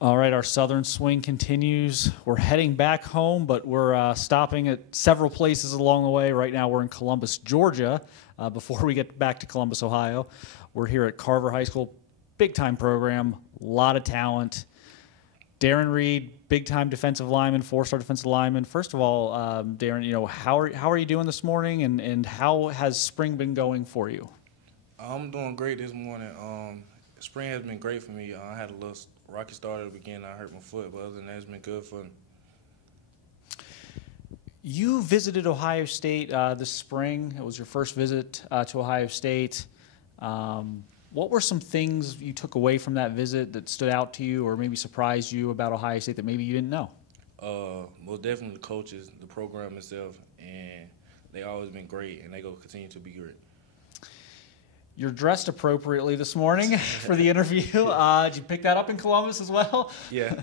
All right, our southern swing continues. We're heading back home, but we're stopping at several places along the way. Right now we're in Columbus, Georgia. Before we get back to Columbus, Ohio, we're here at Carver High School. Big-time program, a lot of talent. Darron Reed, big-time defensive lineman, four-star defensive lineman. First of all, Darron, how are you doing this morning, and how has spring been going for you? I'm doing great this morning. Spring has been great for me. I had a little rocky start at the beginning. I hurt my foot, but other than that, it's been good for me. You visited Ohio State this spring. It was your first visit to Ohio State. What were some things you took away from that visit that stood out to you or maybe surprised you about Ohio State that maybe you didn't know? Most definitely the coaches, the program itself, and they always been great, and they going to continue to be great. You're dressed appropriately this morning for the interview. Did you pick that up in Columbus as well? Yeah.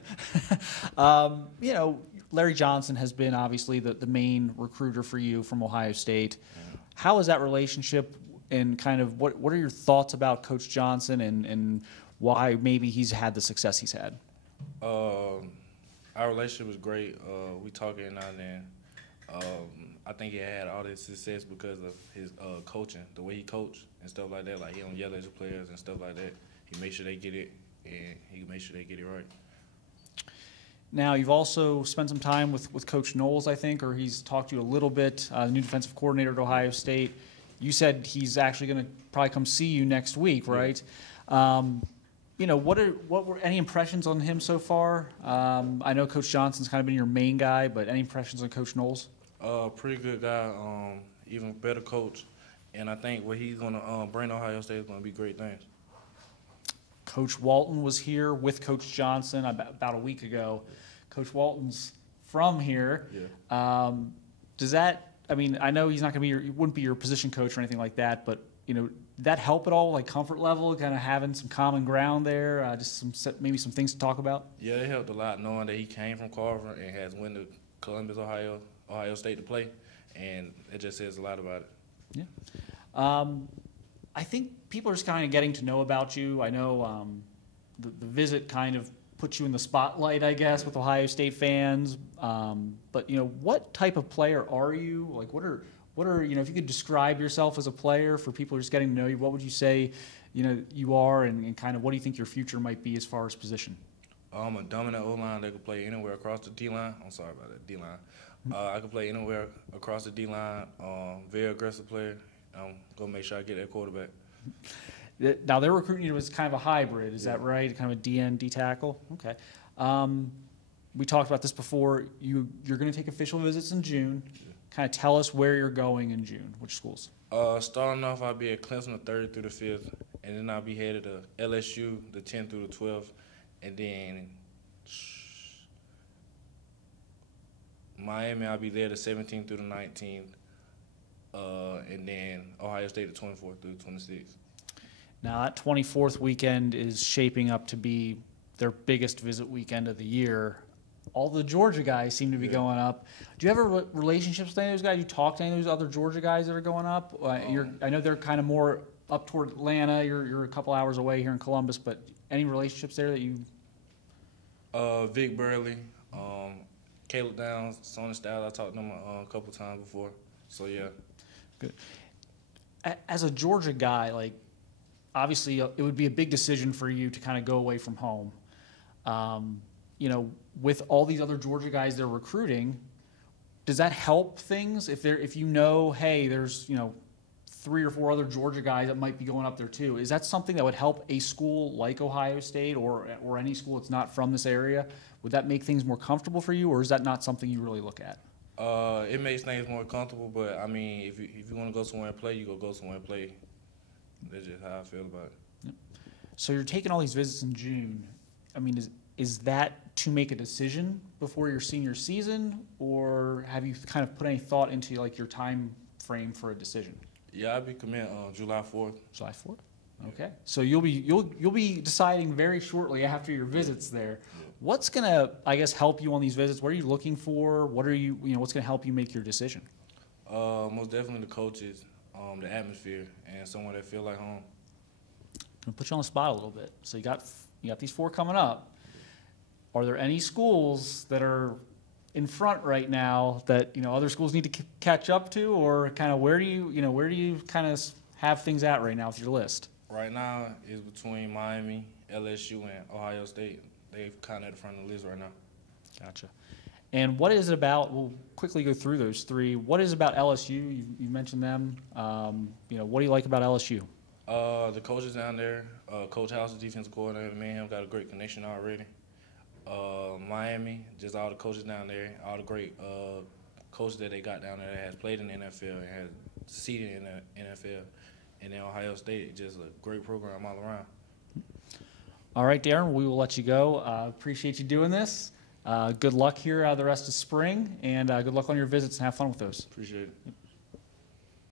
Larry Johnson has been obviously the main recruiter for you from Ohio State. How is that relationship, and kind of what are your thoughts about Coach Johnson and why maybe he's had the success he's had? Our relationship was great. We talk every now and then. I think he had all this success because of his coaching, the way he coached and stuff like that. Like, he don't yell at his players and stuff like that. He makes sure they get it, and he makes sure they get it right. Now, you've also spent some time with Coach Knowles, I think, or he's talked to you a little bit, the new defensive coordinator at Ohio State. You said he's actually going to probably come see you next week, right? Yeah. What were any impressions on him so far? I know Coach Johnson's kind of been your main guy, but any impressions on Coach Knowles? Pretty good guy, even better coach, and I think what he's going to bring to Ohio State is going to be great things. Coach Walton was here with Coach Johnson about a week ago. Coach Walton's from here. Yeah. Does that? I mean, I know he's not going to be he wouldn't be your position coach or anything like that, but did that help at all, like comfort level, kind of having some common ground there, maybe some things to talk about? Yeah, it helped a lot knowing that he came from Carver and has went to Columbus, Ohio State to play, and it just says a lot about it. Yeah. I think people are just kind of getting to know about you. I know the visit kind of put you in the spotlight, I guess, with Ohio State fans. But what type of player are you? Like, what are if you could describe yourself as a player for people who are just getting to know you, what would you say you are, and kind of what do you think your future might be as far as position? I'm a dominant O-line that can play anywhere across the D-line. I'm sorry about that, D-line. I can play anywhere across the D-line. Very aggressive player. I'm going to make sure I get that quarterback. Now, they're recruiting you as kind of a hybrid. Is that right? Kind of a DN, D tackle? Okay. We talked about this before. You're going to take official visits in June. Yeah. Kind of tell us where you're going in June. Which schools? Starting off, I'll be at Clemson the 3rd through the 5th, and then I'll be headed to LSU the 10th through the 12th, and then Miami, I'll be there the 17th through the 19th, and then Ohio State the 24th through the 26th. Now, that 24th weekend is shaping up to be their biggest visit weekend of the year. All the Georgia guys seem to be going up. Do you have relationships with any of those guys? You talk to any of those other Georgia guys that are going up? I know they're kind of more up toward Atlanta. You're a couple hours away here in Columbus, but any relationships there that you? Vic Burley, Caleb Downs, Sonny Styles. I talked to them a couple times before. So, yeah. Good. As a Georgia guy, like, obviously it would be a big decision for you to kind of go away from home. With all these other Georgia guys they're recruiting, does that help things? If hey, there's 3 or 4 other Georgia guys that might be going up there too, is that something that would help a school like Ohio State or any school that's not from this area? Would that make things more comfortable for you, or is that not something you really look at? It makes things more comfortable, but I mean, if you want to go somewhere and play, you go somewhere and play. That's just how I feel about it. Yep. So you're taking all these visits in June. I mean, is that to make a decision before your senior season, or have you kind of put any thought into like your time frame for a decision? Yeah, I'll be committing July 4th. July 4th. Okay. So you'll be deciding very shortly after your visits there. Yeah. What's gonna, I guess, help you on these visits? What are you looking for? What's gonna help you make your decision? Most definitely the coaches, the atmosphere, and somewhere that feel like home. I'm gonna put you on the spot a little bit. So you got these 4 coming up. are there any schools that are in front right now that other schools need to catch up to, or kind of where do you kind of have things at right now with your list? Right now is between Miami, LSU, and Ohio State. They're kind of at the front of the list right now. Gotcha. And what is it about? We'll quickly go through those three. What is it about LSU? You mentioned them. What do you like about LSU? The coaches down there, Coach House, the defensive coordinator, me and him got a great connection already. Miami, just all the coaches down there, all the great coaches that they got down there that has played in the NFL and has seated in the NFL. And then Ohio State, just a great program all around. All right, Darron, we will let you go. Appreciate you doing this. Good luck here the rest of spring, and good luck on your visits and have fun with those. Appreciate it.